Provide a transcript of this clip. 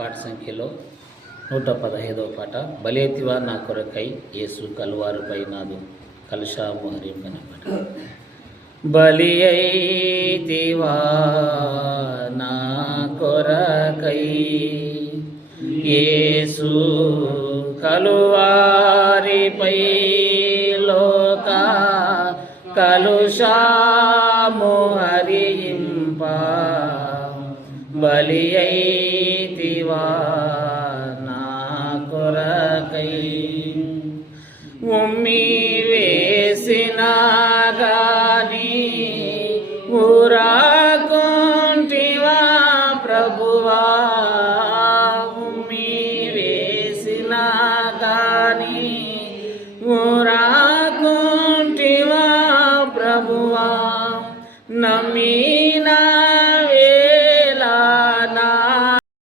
పాట సంఖ్యలో 115వ పాట. బలియతివా నా కొరకై యేసు కలువారుపై నాదు కలుషాము హరింపనే పాట. బలి అయితివా నా కొరకై యేసు కలువారిపై లోక కలుషాము హరింప. బలి అయితివా